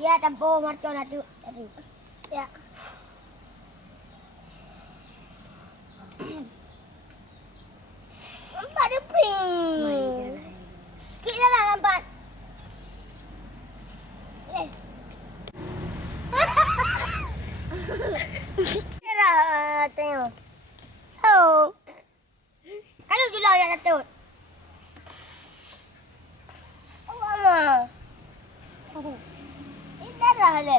Ya, tempo marcon atu. Ya. Nampak dia pring. Sikit lah nampak. Dah tengok. Oh. Kalau tu lah yang Datuk. Oh, mama. Ini darah le.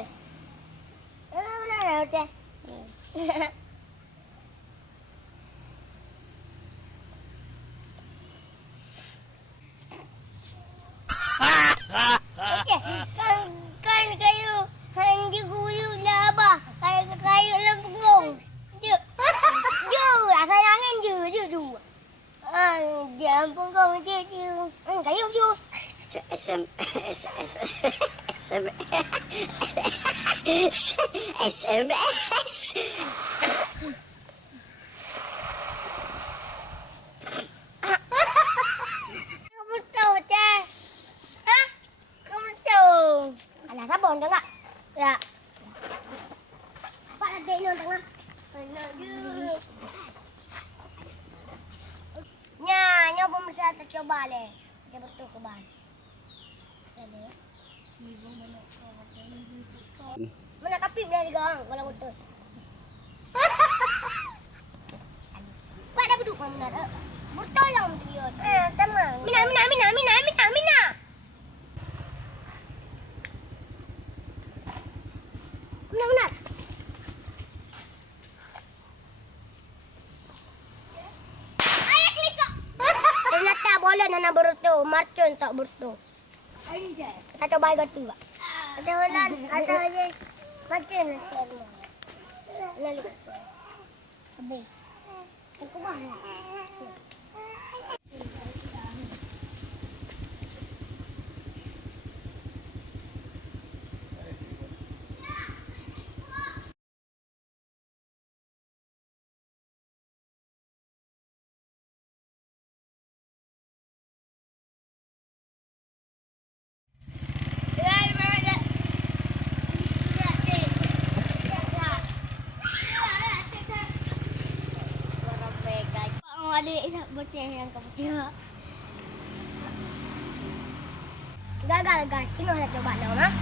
Mana okey. Okey, kan kayu hanya guyu lah abah. Kayu dalam punggung. Ju. Ju, asal angin ju. Jam punggung je. Kayu ju. SMS. Kamu tahu cah? Hah? Kamu tahu? Alah sabun tengah. Ya. Apa lagi ni tengah? Nak je. Nyo pemirsa kita coba le. Kita betul ke ban. Ada. Ibu mana kau? Mana kapip dari gang kalau betul. Pak dah duduk mana dah? Betul yang dia. Tamang. Mina. Benar. Ayah kelisok. Ternyata bola nana berutu, marcon tak berutu. Anjay. Atau bayi gatu pak. Atau bola atau je marcon macam. Lalu. Habis. Aku bahaya. Adik nak boceh yang kau tengok. Gagal guys, tengoklah coba nak.